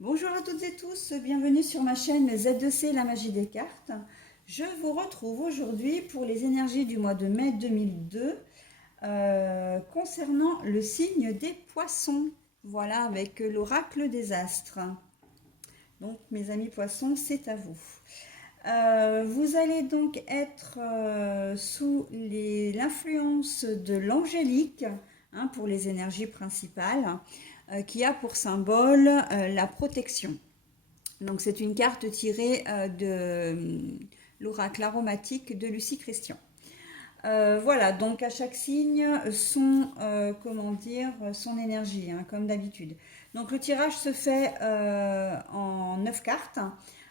Bonjour à toutes et tous, bienvenue sur ma chaîne Z2C, la magie des cartes. Je vous retrouve aujourd'hui pour les énergies du mois de mai 2002 concernant le signe des poissons. Voilà, avec l'oracle des astres. Donc mes amis poissons, c'est à vous. Vous allez donc être sous l'influence de l'angélique pour les énergies principales, qui a pour symbole la protection. Donc c'est une carte tirée de l'oracle aromatique de Lucie Christian. Voilà, donc à chaque signe son, son énergie, comme d'habitude. Donc le tirage se fait en 9 cartes,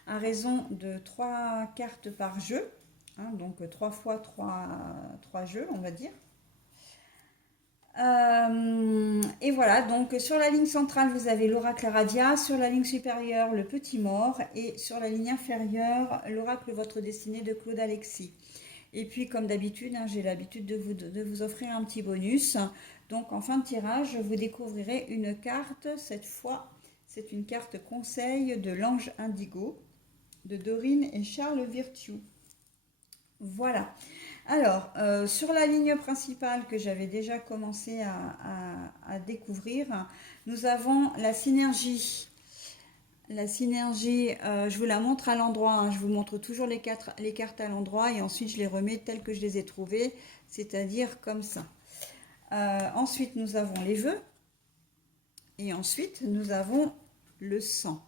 à raison de 3 cartes par jeu, donc 3 fois 3 jeux, on va dire. Et voilà, donc sur la ligne centrale, vous avez l'oracle Aradia, sur la ligne supérieure, le Petit Mort, et sur la ligne inférieure, l'oracle Votre Destinée de Claude Alexis. Et puis, comme d'habitude, j'ai l'habitude de vous offrir un petit bonus. Donc, en fin de tirage, vous découvrirez une carte. Cette fois, c'est une carte conseil de l'ange indigo de Dorine et Charles Virtue. Voilà. Alors, sur la ligne principale que j'avais déjà commencé à découvrir, nous avons la synergie. La synergie, je vous la montre à l'endroit, je vous montre toujours les cartes à l'endroit et ensuite je les remets telles que je les ai trouvées, c'est-à-dire comme ça. Ensuite, nous avons les vœux et ensuite nous avons le sang.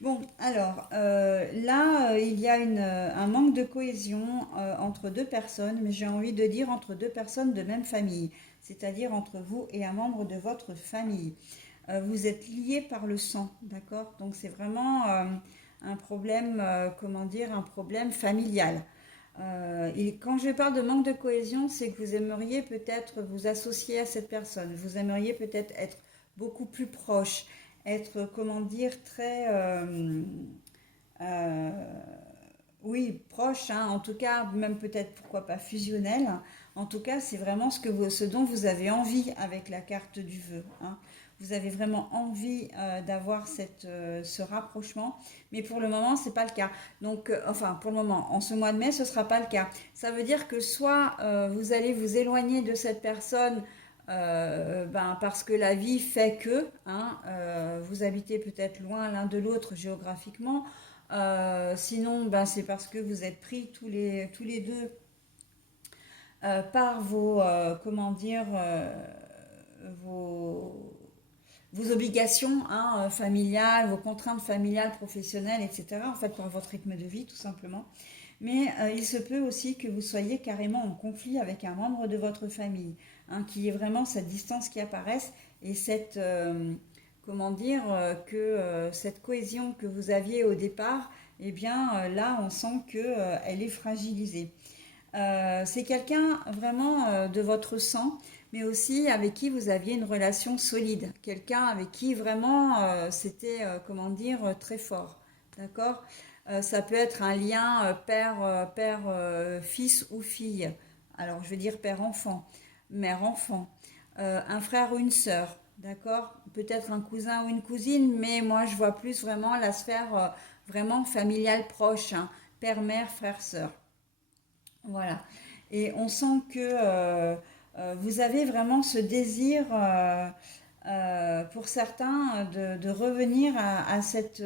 Bon, alors là, il y a un manque de cohésion entre deux personnes, mais j'ai envie de dire entre deux personnes de même famille, c'est-à-dire entre vous et un membre de votre famille. Vous êtes liés par le sang, d'accord? Donc c'est vraiment un problème, un problème familial. Et quand je parle de manque de cohésion, c'est que vous aimeriez peut-être vous associer à cette personne, vous aimeriez peut-être être beaucoup plus proche, être, très, euh, oui, proche, en tout cas, même peut-être, pourquoi pas, fusionnel. En tout cas, c'est vraiment ce dont vous avez envie avec la carte du vœu. Vous avez vraiment envie d'avoir ce rapprochement, mais pour le moment, c'est pas le cas. Donc, pour le moment, en ce mois de mai, ce sera pas le cas. Ça veut dire que soit vous allez vous éloigner de cette personne parce que la vie fait que vous habitez peut-être loin l'un de l'autre géographiquement. Sinon, c'est parce que vous êtes pris tous les deux par vos, vos obligations familiales, vos contraintes familiales, professionnelles, etc. En fait, par votre rythme de vie, tout simplement. Mais il se peut aussi que vous soyez carrément en conflit avec un membre de votre famille, qu'il y ait vraiment cette distance qui apparaisse et cette cohésion que vous aviez au départ, eh bien là, on sent qu'elle elle est fragilisée. C'est quelqu'un vraiment de votre sang, mais aussi avec qui vous aviez une relation solide. Quelqu'un avec qui vraiment c'était, très fort. D'accord. Ça peut être un lien fils ou fille. Alors, je veux dire père-enfant, mère-enfant, un frère ou une sœur. D'accord. Peut-être un cousin ou une cousine, mais moi, je vois plus vraiment la sphère vraiment familiale proche. Père, mère, frère, sœur. Voilà. Et on sent que vous avez vraiment ce désir, pour certains, de revenir à cette,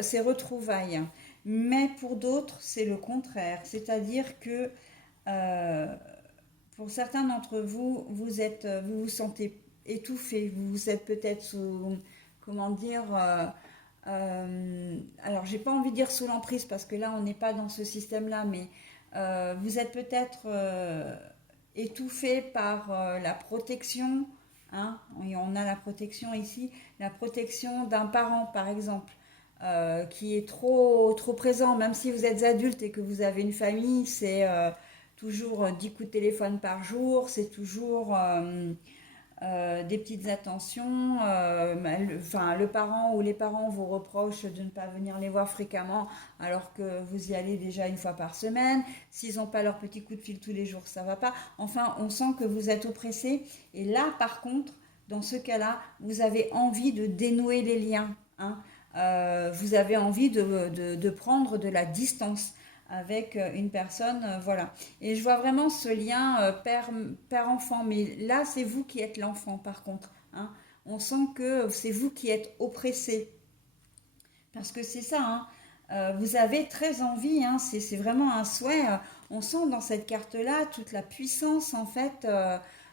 ces retrouvailles. Mais pour d'autres, c'est le contraire. C'est-à-dire que euh, pour certains d'entre vous, vous vous sentez étouffé. Vous êtes peut-être sous, comment dire, alors j'ai pas envie de dire sous l'emprise parce que là on n'est pas dans ce système-là, mais vous êtes peut-être étouffé par la protection, et on a la protection ici, la protection d'un parent par exemple, qui est trop présent, même si vous êtes adulte et que vous avez une famille, c'est toujours 10 coups de téléphone par jour, c'est toujours des petites attentions. Enfin, le parent ou les parents vous reprochent de ne pas venir les voir fréquemment alors que vous y allez déjà une fois par semaine. S'ils n'ont pas leur petit coup de fil tous les jours, ça va pas. Enfin, on sent que vous êtes oppressé. Et là, par contre, dans ce cas-là, vous avez envie de dénouer les liens, hein. Vous avez envie de prendre de la distance avec une personne, voilà. Et je vois vraiment ce lien père-enfant, mais là, c'est vous qui êtes l'enfant, par contre, hein. On sent que c'est vous qui êtes oppressé, parce que c'est ça, hein. Vous avez très envie, hein, c'est vraiment un souhait. On sent dans cette carte-là toute la puissance, en fait,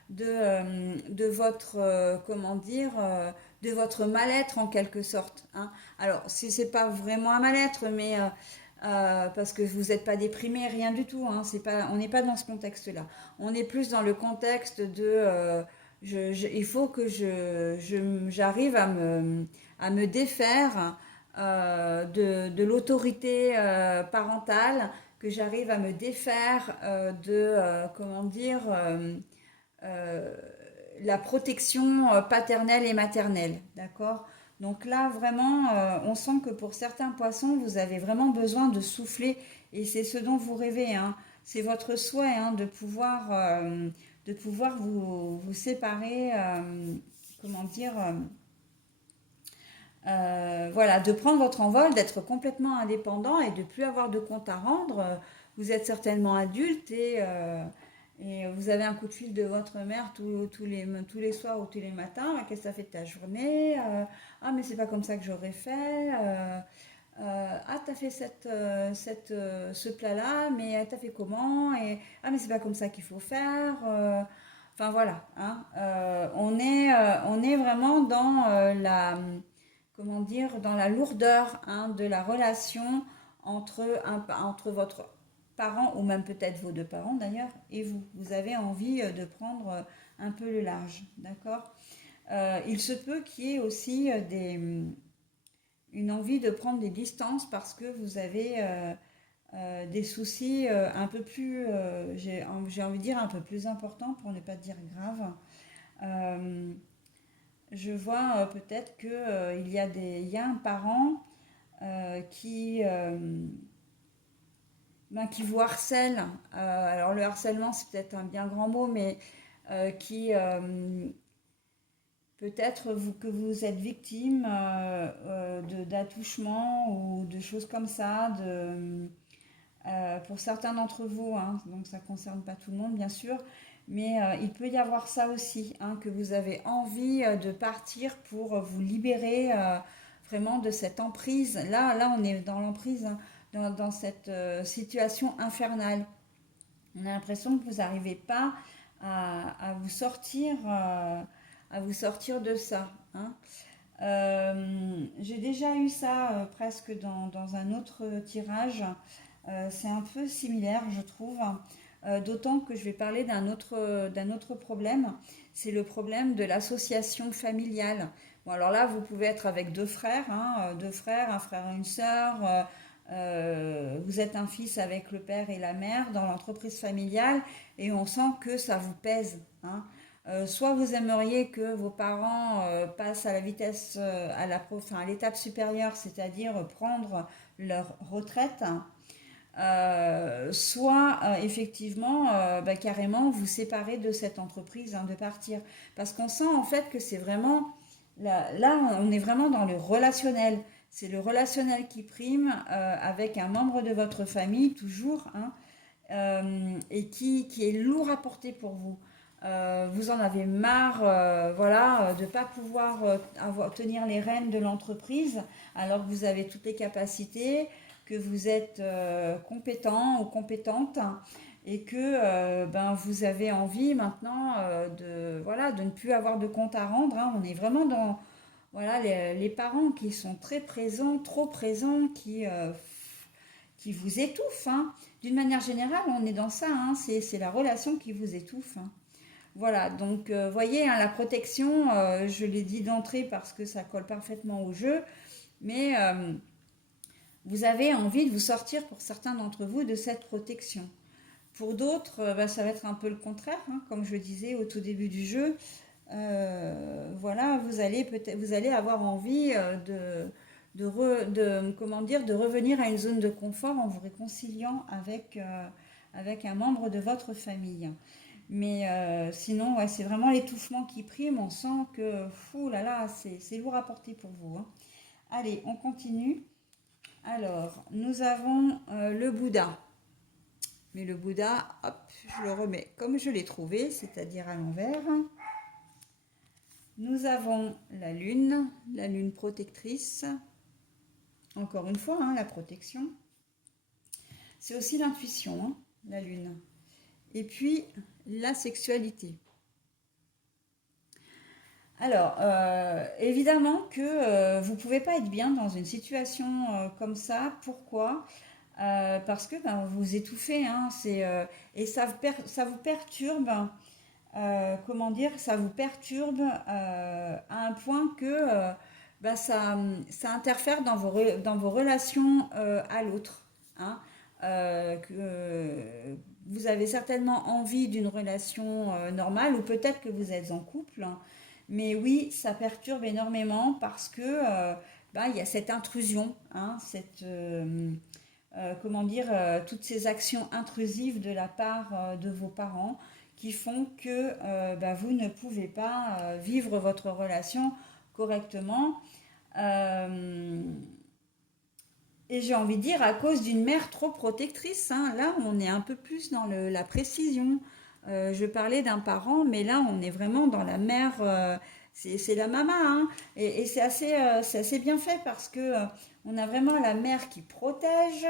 de votre, comment dire, de votre mal-être, en quelque sorte, hein. Alors, c'est pas vraiment un mal-être, mais parce que vous n'êtes pas déprimé, rien du tout, hein, c'est pas, on n'est pas dans ce contexte-là. On est plus dans le contexte de il faut que j'arrive à me défaire de l'autorité parentale, que j'arrive à me défaire comment dire, euh, la protection paternelle et maternelle, d'accord? Donc là, vraiment, on sent que pour certains poissons, vous avez vraiment besoin de souffler, et c'est ce dont vous rêvez, hein. C'est votre souhait, hein, de pouvoir vous séparer, comment dire, voilà, de prendre votre envol, d'être complètement indépendant et de plus avoir de compte à rendre. Vous êtes certainement adulte et vous avez un coup de fil de votre mère tous les soirs ou tous les matins. Qu'est-ce que ça fait de ta journée? Ah, mais c'est pas comme ça que j'aurais fait. Ah, t'as fait ce plat-là, mais t'as fait comment? Et ah, mais c'est pas comme ça qu'il faut faire. Enfin voilà, hein. On est vraiment dans comment dire, dans la lourdeur, hein, de la relation entre votre parent, ou même peut-être vos deux parents d'ailleurs, et vous. Vous avez envie de prendre un peu le large, d'accord? Il se peut qu'il y ait aussi une envie de prendre des distances parce que vous avez des soucis un peu plus, j'ai envie de dire un peu plus importants, pour ne pas dire grave. Euh, je vois peut-être que il y a un parent qui vous harcèle. Alors le harcèlement, c'est peut-être un bien grand mot, mais qui peut-être que vous êtes victime d'attouchements ou de choses comme ça, pour certains d'entre vous, hein, donc ça ne concerne pas tout le monde bien sûr, mais il peut y avoir ça aussi, hein, que vous avez envie de partir pour vous libérer vraiment de cette emprise. Là on est dans l'emprise, hein, dans cette situation infernale. On a l'impression que vous n'arrivez pas à vous sortir de ça, hein. J'ai déjà eu ça presque dans un autre tirage. C'est un peu similaire, je trouve. D'autant que je vais parler d'un autre problème. C'est le problème de l'association familiale. Bon, alors là, vous pouvez être avec deux frères, hein, deux frères, un frère et une sœur. Vous êtes un fils avec le père et la mère dans l'entreprise familiale et on sent que ça vous pèse, hein. Soit vous aimeriez que vos parents passent à la vitesse, enfin, à l'étape supérieure, c'est-à-dire prendre leur retraite, soit effectivement bah, carrément vous séparer de cette entreprise, hein, de partir. Parce qu'on sent en fait que c'est vraiment, là on est vraiment dans le relationnel. C'est le relationnel qui prime avec un membre de votre famille toujours, hein, et qui est lourd à porter pour vous. Vous en avez marre, voilà, de ne pas pouvoir tenir les rênes de l'entreprise alors que vous avez toutes les capacités, que vous êtes compétent ou compétente et que ben, vous avez envie maintenant voilà, de ne plus avoir de compte à rendre, hein. On est vraiment dans voilà, les parents qui sont très présents, trop présents, qui vous étouffent, hein. D'une manière générale, on est dans ça, hein. C'est la relation qui vous étouffe, hein. Voilà, donc voyez, hein, la protection, je l'ai dit d'entrée parce que ça colle parfaitement au jeu, mais vous avez envie de vous sortir pour certains d'entre vous de cette protection. Pour d'autres, bah, ça va être un peu le contraire, hein, comme je le disais au tout début du jeu. voilà, vous allez avoir envie comment dire, de revenir à une zone de confort en vous réconciliant avec un membre de votre famille. Mais sinon, ouais, c'est vraiment l'étouffement qui prime. On sent que, fou là là, c'est lourd à porter pour vous, hein. Allez, on continue. Alors, nous avons le Bouddha. Mais le Bouddha, hop, je le remets comme je l'ai trouvé, c'est-à-dire à l'envers. Nous avons la lune protectrice. Encore une fois, hein, la protection. C'est aussi l'intuition, hein, la lune. Et puis, la sexualité. Alors, évidemment que vous ne pouvez pas être bien dans une situation comme ça. Pourquoi? Parce que ben, vous étouffez, hein, et ça vous perturbe, comment dire, ça vous perturbe à un point que ben, ça interfère dans vos relations à l'autre, hein. Vous avez certainement envie d'une relation normale, ou peut-être que vous êtes en couple, hein. Mais oui, ça perturbe énormément parce que ben, il y a cette intrusion, hein, comment dire, toutes ces actions intrusives de la part de vos parents qui font que bah, vous ne pouvez pas vivre votre relation correctement. Euh, et j'ai envie de dire à cause d'une mère trop protectrice, hein. Là, on est un peu plus dans la précision. Je parlais d'un parent, mais là, on est vraiment dans la mère. C'est la maman, hein. Et c'est assez bien fait parce que on a vraiment la mère qui protège,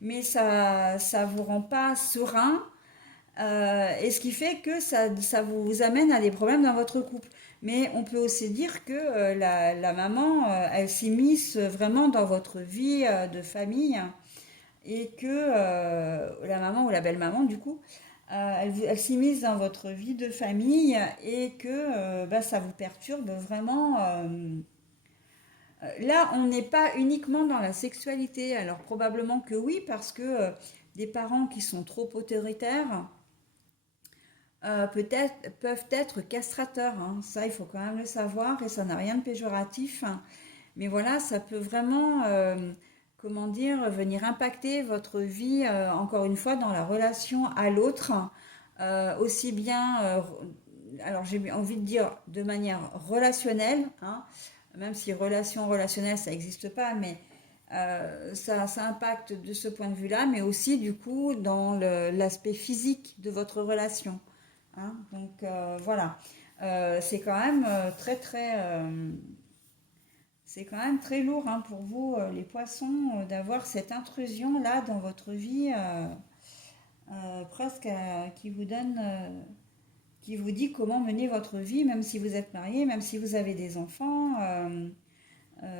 mais ça vous rend pas serein. Et ce qui fait que ça vous amène à des problèmes dans votre couple. Mais on peut aussi dire que la maman, elle s'immisce vraiment dans votre vie de famille et que la maman ou la belle-maman, du coup, elle s'immisce dans votre vie de famille et que bah, ça vous perturbe vraiment. Là, on n'est pas uniquement dans la sexualité. Alors probablement que oui, parce que des parents qui sont trop autoritaires, peut-être, peuvent être castrateurs, hein. Ça, il faut quand même le savoir et ça n'a rien de péjoratif, hein. Mais voilà, ça peut vraiment, comment dire, venir impacter votre vie, encore une fois, dans la relation à l'autre, aussi bien, alors j'ai envie de dire de manière relationnelle, hein, même si relation relationnelle, ça n'existe pas, mais ça impacte de ce point de vue-là, mais aussi du coup dans l'aspect physique de votre relation, hein. Donc voilà. C'est quand même c'est quand même très lourd, hein, pour vous, les poissons, d'avoir cette intrusion là dans votre vie, presque qui vous donne, qui vous dit comment mener votre vie, même si vous êtes marié, même si vous avez des enfants.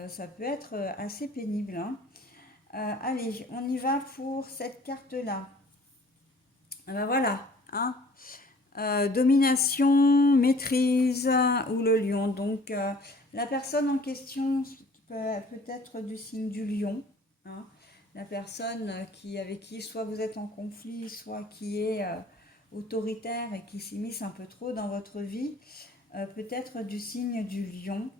Ça peut être assez pénible, hein. Allez, on y va pour cette carte-là. Ah ben voilà, hein. Domination, maîtrise ou le lion. Donc la personne en question peut être du signe du lion, hein. La personne avec qui soit vous êtes en conflit, soit qui est autoritaire et qui s'immisce un peu trop dans votre vie, peut être du signe du lion.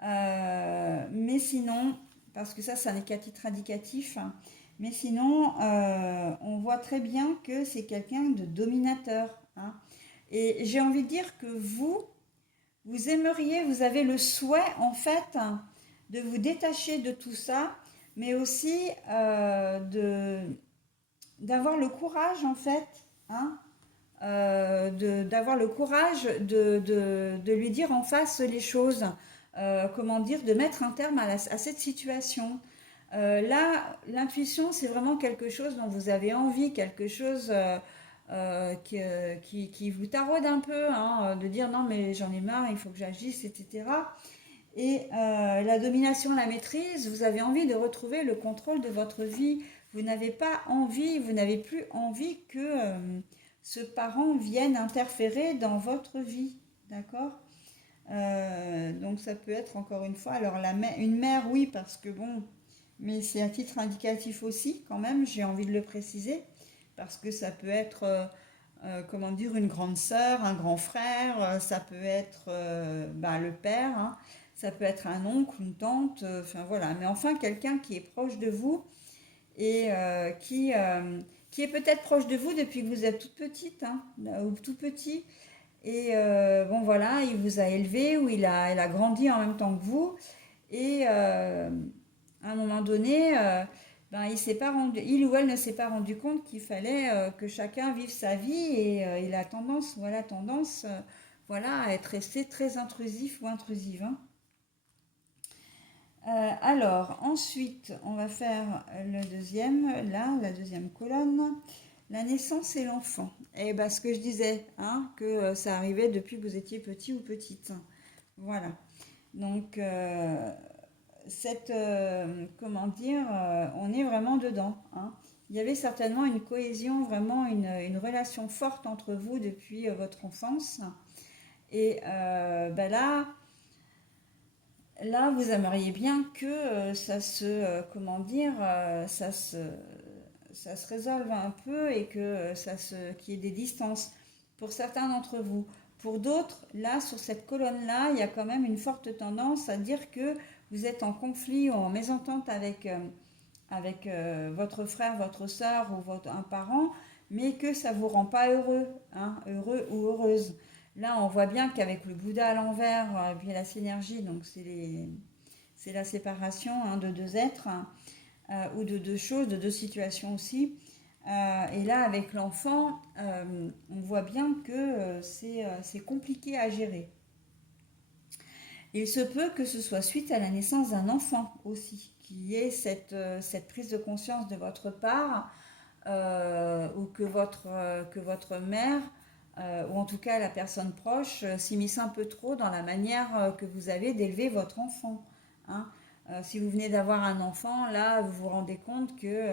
Mais sinon, parce que ça n'est qu'à titre indicatif, hein, mais sinon, on voit très bien que c'est quelqu'un de dominateur, hein. Et j'ai envie de dire que vous aimeriez, vous avez le souhait en fait de vous détacher de tout ça, mais aussi d'avoir le courage en fait, hein, d'avoir le courage de lui dire en face les choses, comment dire, de mettre un terme à cette situation. Là, l'intuition, c'est vraiment quelque chose dont vous avez envie, quelque chose qui vous taraude un peu, hein, de dire non mais j'en ai marre, il faut que j'agisse, etc. Et la domination, la maîtrise, vous avez envie de retrouver le contrôle de votre vie. Vous n'avez pas envie, vous n'avez plus envie que ce parent vienne interférer dans votre vie. D'accord? Donc ça peut être encore une fois, alors une mère, oui, parce que bon, mais c'est à titre indicatif aussi, quand même, j'ai envie de le préciser, parce que ça peut être comment dire, une grande sœur, un grand frère, ça peut être le père, hein, ça peut être un oncle, une tante, enfin voilà. Mais enfin, quelqu'un qui est proche de vous et qui est peut-être proche de vous depuis que vous êtes toute petite, hein, ou tout petit. Et bon voilà, il vous a élevé ou il a grandi en même temps que vous. Et à un moment donné, il s'est pas rendu, il ou elle ne s'est pas rendu compte qu'il fallait que chacun vive sa vie et il a tendance, voilà, à être resté très intrusif ou intrusive, hein. Alors, ensuite, on va faire le deuxième, là, la deuxième colonne, la naissance et l'enfant. Et ben, ce que je disais, hein, que ça arrivait depuis que vous étiez petit ou petite. Voilà. Donc, comment dire, on est vraiment dedans, hein. Il y avait certainement une cohésion, vraiment une relation forte entre vous depuis votre enfance. Et là, vous aimeriez bien que comment dire, ça se résolve un peu et que qu'il y ait des distances pour certains d'entre vous. Pour d'autres, là, sur cette colonne-là, il y a quand même une forte tendance à dire que vous êtes en conflit ou en mésentente avec votre frère, votre soeur ou un parent, mais que ça ne vous rend pas heureux, hein, heureux ou heureuse. Là, on voit bien qu'avec le Bouddha à l'envers, et puis la synergie, donc c'est la séparation, hein, de deux êtres, hein, ou de deux choses, de deux situations aussi. Et là, avec l'enfant, on voit bien que c'est compliqué à gérer. Il se peut que ce soit suite à la naissance d'un enfant aussi, qui ait cette prise de conscience de votre part, ou que votre mère, ou en tout cas la personne proche, s'immisce un peu trop dans la manière que vous avez d'élever votre enfant, hein. Si vous venez d'avoir un enfant, là, vous vous rendez compte que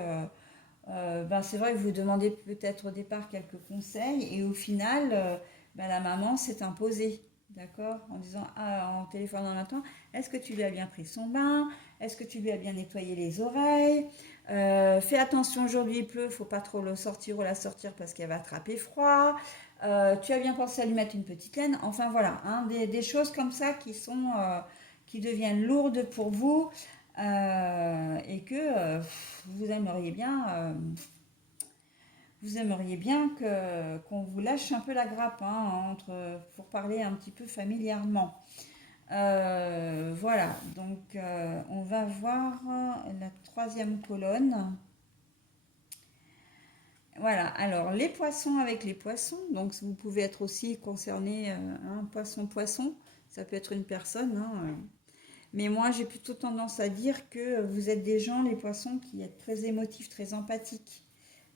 c'est vrai que vous demandez peut-être au départ quelques conseils et au final, la maman s'est imposée, d'accord, en disant, en téléphonant en matin, est-ce que tu lui as bien pris son bain? Est-ce que tu lui as bien nettoyé les oreilles? Fais attention, aujourd'hui il pleut, faut pas trop le sortir ou la sortir parce qu'elle va attraper froid. Tu as bien pensé à lui mettre une petite laine. Enfin voilà, hein, des choses comme ça qui deviennent lourdes pour vous, et que vous aimeriez bien, qu'on vous lâche un peu la grappe, hein, pour parler un petit peu familièrement. Voilà, donc on va voir la troisième colonne. Voilà, alors les poissons avec les poissons, donc vous pouvez être aussi concerné, un poisson, ça peut être une personne, hein, mais moi j'ai plutôt tendance à dire que vous êtes des gens, les poissons, qui êtes très émotifs, très empathiques,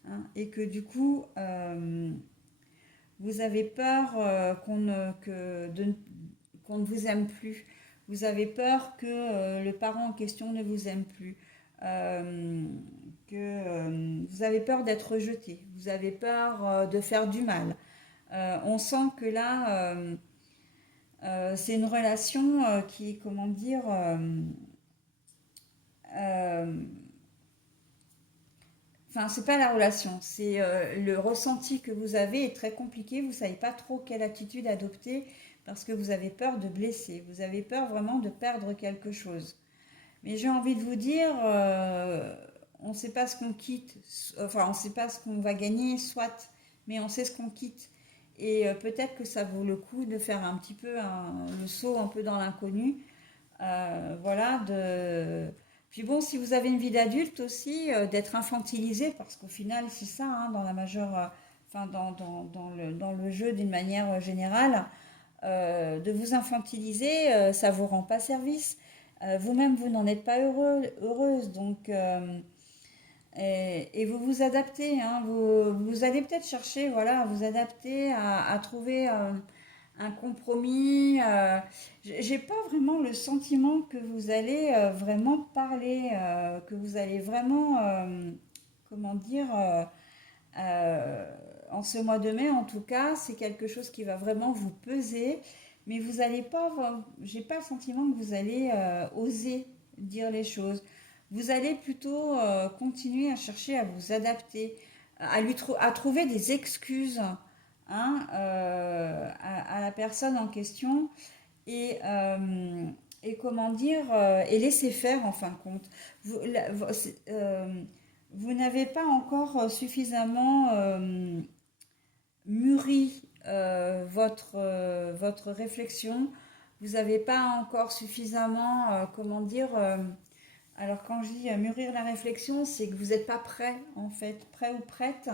hein, et que du coup, vous avez peur qu'on ne vous aime plus. Vous avez peur que le parent en question ne vous aime plus. Euh, vous avez peur d'être rejeté. Vous avez peur de faire du mal. On sent que là, c'est une relation qui, comment dire, euh, enfin, c'est pas la relation, c'est le ressenti que vous avez est très compliqué. Vous savez pas trop quelle attitude adopter parce que vous avez peur de blesser. Vous avez peur vraiment de perdre quelque chose. Mais j'ai envie de vous dire, on ne sait pas ce qu'on quitte, enfin, on ne sait pas ce qu'on va gagner, soit, mais on sait ce qu'on quitte. Et peut-être que ça vaut le coup de faire un petit peu le saut un peu dans l'inconnu. Voilà, puis bon, si vous avez une vie d'adulte aussi, d'être infantilisé, parce qu'au final, c'est ça, hein, dans la majeure, enfin, dans le jeu d'une manière générale, de vous infantiliser, ça vous rend pas service. Vous-même, vous n'en êtes pas heureuse, donc, et vous vous adaptez, hein, vous allez peut-être chercher, voilà, à vous adapter, à trouver un compromis. J'ai pas vraiment le sentiment que vous allez vraiment parler, que vous allez vraiment, comment dire, euh, en ce mois de mai en tout cas, c'est quelque chose qui va vraiment vous peser, mais vous allez pas, j'ai pas le sentiment que vous allez oser dire les choses. Vous allez plutôt continuer à chercher à vous adapter, à trouver des excuses, hein, à la personne en question et comment dire, et laisser faire en fin de compte. Vous, vous n'avez pas encore suffisamment mûri votre réflexion. Vous n'avez pas encore suffisamment, comment dire, alors quand je dis mûrir la réflexion, c'est que vous n'êtes pas prêt, en fait, prêt ou prête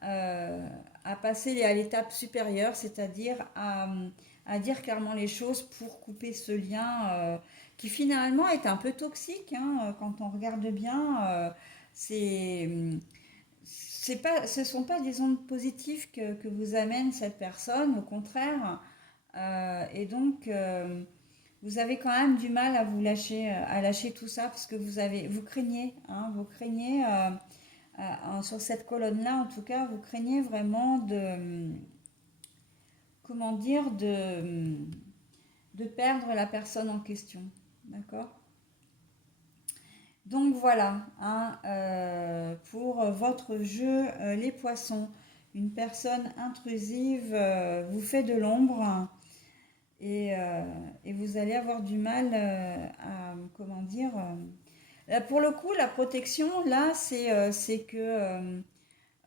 à passer à l'étape supérieure, c'est-à-dire à dire clairement les choses pour couper ce lien qui finalement est un peu toxique, hein, quand on regarde bien. C'est ce ne sont pas des ondes positives que vous amène cette personne, au contraire. Et donc, vous avez quand même du mal à lâcher tout ça parce que vous craignez, hein, vous craignez sur cette colonne-là, en tout cas, vous craignez vraiment comment dire, de perdre la personne en question. D'accord? Donc voilà, hein, pour votre jeu, les poissons, une personne intrusive vous fait de l'ombre et vous allez avoir du mal comment dire, là, pour le coup, la protection, là, c'est que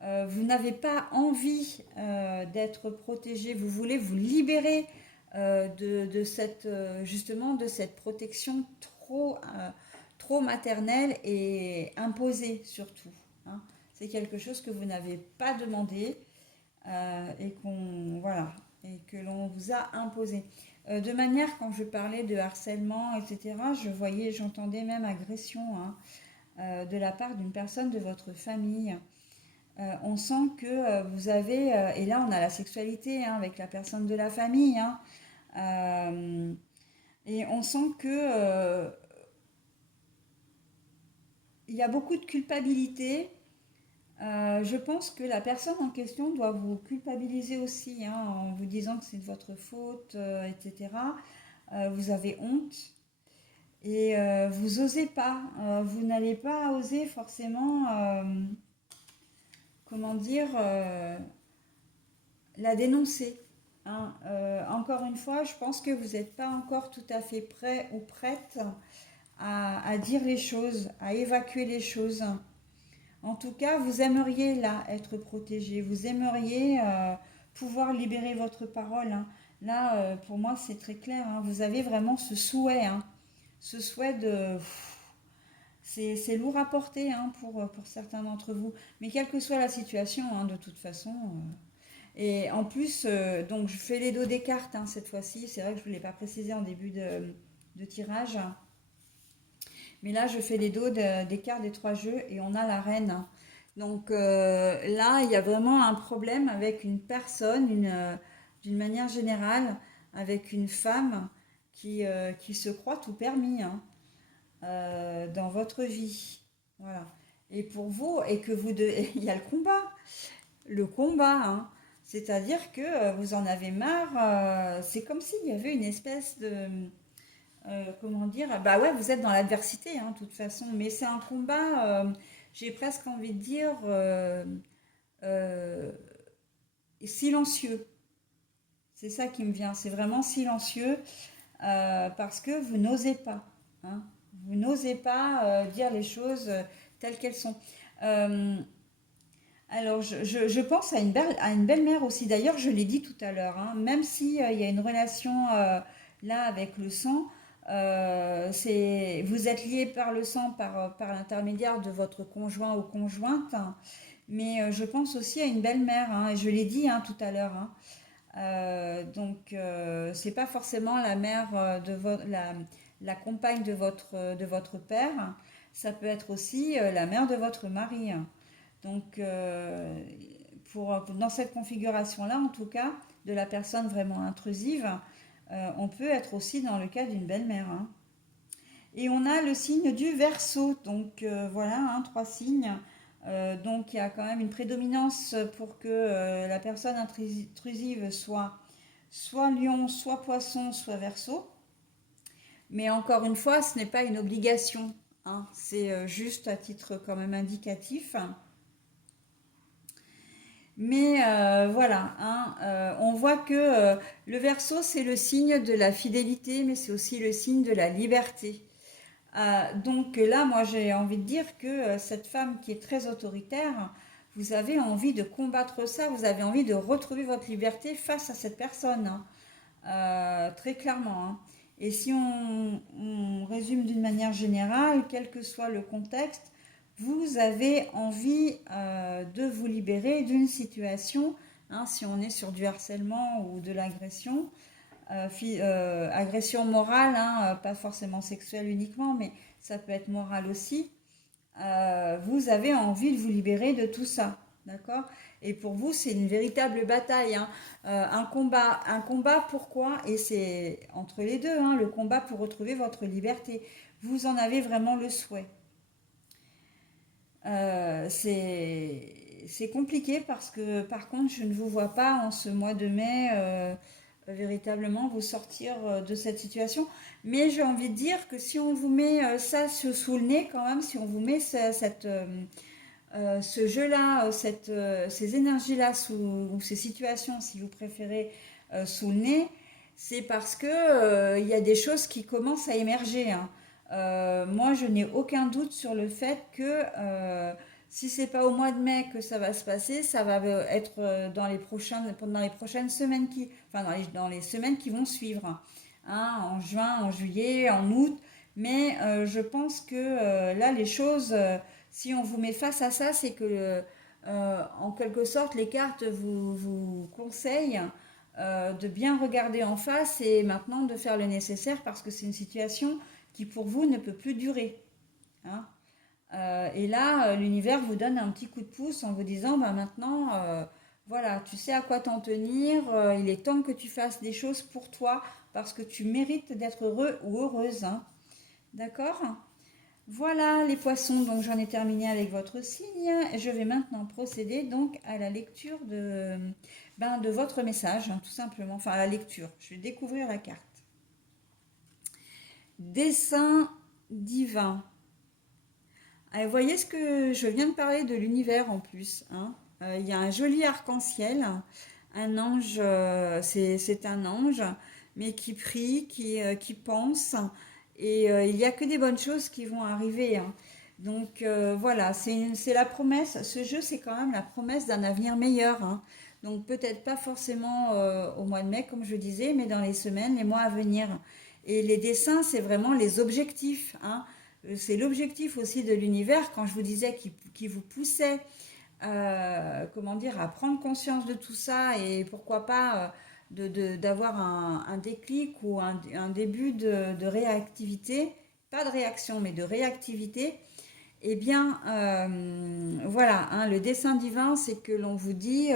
vous n'avez pas envie d'être protégé, vous voulez vous libérer justement de cette protection trop maternelle et imposée surtout, hein. C'est quelque chose que vous n'avez pas demandé voilà, et que l'on vous a imposé. De manière, quand je parlais de harcèlement, etc., j'entendais même agression, hein, de la part d'une personne de votre famille. On sent que vous avez, et là on a la sexualité, hein, avec la personne de la famille, hein, et on sent que il y a beaucoup de culpabilité. Je pense que la personne en question doit vous culpabiliser aussi, hein, en vous disant que c'est de votre faute, etc. Vous avez honte et vous osez pas. Vous n'allez pas oser forcément, comment dire, la dénoncer, hein. Encore une fois, je pense que vous n'êtes pas encore tout à fait prêt ou prête à dire les choses, à évacuer les choses. En tout cas, vous aimeriez là être protégé, vous aimeriez pouvoir libérer votre parole, hein. Là, pour moi, c'est très clair, hein. Vous avez vraiment ce souhait, hein, ce souhait de... C'est lourd à porter, hein, pour certains d'entre vous. Mais quelle que soit la situation, hein, de toute façon. Et en plus, donc je fais les dos des cartes, hein, cette fois-ci. C'est vrai que je ne vous l'ai pas précisé en début de tirage. Mais là, je fais les dos des cartes des 3 jeux et on a la reine. Donc là, il y a vraiment un problème avec une personne, d'une manière générale, avec une femme qui se croit tout permis, hein, dans votre vie. Voilà. Et pour vous, et que vous devez, il y a le combat, hein. C'est-à-dire que vous en avez marre. C'est comme s'il y avait une espèce de, comment dire, bah ouais, vous êtes dans l'adversité, hein, de toute façon, mais c'est un combat, j'ai presque envie de dire, euh, silencieux. C'est ça qui me vient, c'est vraiment silencieux, parce que vous n'osez pas, hein. Vous n'osez pas dire les choses telles qu'elles sont. Euh, alors, je pense à une belle-mère aussi. D'ailleurs, je l'ai dit tout à l'heure, hein, même s'il y a une relation là avec le sang, vous êtes lié par le sang, par l'intermédiaire de votre conjoint ou conjointe, hein. Mais je pense aussi à une belle-mère, hein, et je l'ai dit, hein, tout à l'heure, hein. Donc, c'est pas forcément la mère la compagne de votre père, hein. Ça peut être aussi la mère de votre mari, hein. Donc, dans cette configuration-là, en tout cas, de la personne vraiment intrusive, on peut être aussi dans le cas d'une belle-mère, hein. Et on a le signe du Verseau, donc voilà, hein, 3 signes. Donc il y a quand même une prédominance pour que la personne intrusive soit Lion, soit Poisson, soit Verseau. Mais encore une fois, ce n'est pas une obligation, hein. C'est juste à titre quand même indicatif. Mais voilà, hein, on voit que le Verseau, c'est le signe de la fidélité, mais c'est aussi le signe de la liberté. Donc là, moi, j'ai envie de dire que cette femme qui est très autoritaire, vous avez envie de combattre ça, vous avez envie de retrouver votre liberté face à cette personne, hein. Très clairement, hein. Et si on résume d'une manière générale, quel que soit le contexte, vous avez envie de vous libérer d'une situation, hein, si on est sur du harcèlement ou de l'agression, agression morale, hein, pas forcément sexuelle uniquement, mais ça peut être moral aussi. Vous avez envie de vous libérer de tout ça, d'accord? Et pour vous, c'est une véritable bataille, hein. Un combat pourquoi? Et c'est entre les deux, hein, le combat pour retrouver votre liberté. Vous en avez vraiment le souhait. C'est compliqué parce que par contre, je ne vous vois pas en ce mois de mai véritablement vous sortir de cette situation. Mais j'ai envie de dire que si on vous met ça sous le nez quand même, si on vous met ce jeu-là, ces énergies-là ou ces situations, si vous préférez, sous le nez, c'est parce que il y a des choses qui commencent à émerger, hein. Moi, je n'ai aucun doute sur le fait que si c'est pas au mois de mai que ça va se passer, ça va être pendant les prochaines semaines enfin dans les semaines qui vont suivre, hein, en juin, en juillet, en août. Mais je pense que là, les choses, si on vous met face à ça, c'est que en quelque sorte, les cartes vous conseillent de bien regarder en face et maintenant de faire le nécessaire parce que c'est une situation qui pour vous ne peut plus durer, hein. Et là, l'univers vous donne un petit coup de pouce en vous disant, bah maintenant, voilà, tu sais à quoi t'en tenir, il est temps que tu fasses des choses pour toi parce que tu mérites d'être heureux ou heureuse, hein. D'accord? Voilà les poissons, donc j'en ai terminé avec votre signe. Je vais maintenant procéder donc à la lecture de votre message, hein, tout simplement. Enfin, à la lecture. Je vais découvrir la carte. Dessin divin. Ah, vous voyez ce que je viens de parler de l'univers en plus, hein. Il y a un joli arc-en-ciel, un ange, c'est un ange, mais qui prie, qui pense, et il n'y a que des bonnes choses qui vont arriver, hein. Donc voilà, c'est la promesse, ce jeu c'est quand même la promesse d'un avenir meilleur, hein. Donc peut-être pas forcément au mois de mai comme je disais, mais dans les semaines, les mois à venir. Et les dessins, c'est vraiment les objectifs, hein. C'est l'objectif aussi de l'univers, quand je vous disais qu'il vous poussait comment dire, à prendre conscience de tout ça et pourquoi pas d'avoir un déclic ou un début de réactivité, pas de réaction mais de réactivité. Eh bien, voilà, hein, le dessein divin, c'est que l'on vous dit,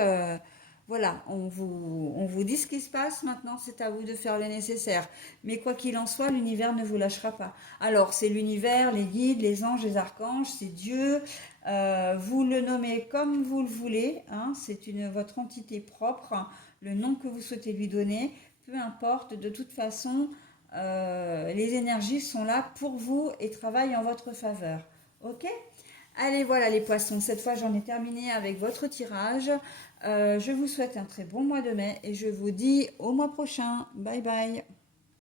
voilà, on vous dit ce qui se passe, maintenant c'est à vous de faire le nécessaire. Mais quoi qu'il en soit, l'univers ne vous lâchera pas. Alors, c'est l'univers, les guides, les anges, les archanges, c'est Dieu, vous le nommez comme vous le voulez, hein, c'est votre entité propre, hein, le nom que vous souhaitez lui donner, peu importe, de toute façon, les énergies sont là pour vous et travaillent en votre faveur. Ok? Allez, voilà les poissons, cette fois j'en ai terminé avec votre tirage. Je vous souhaite un très bon mois de mai et je vous dis au mois prochain. Bye bye.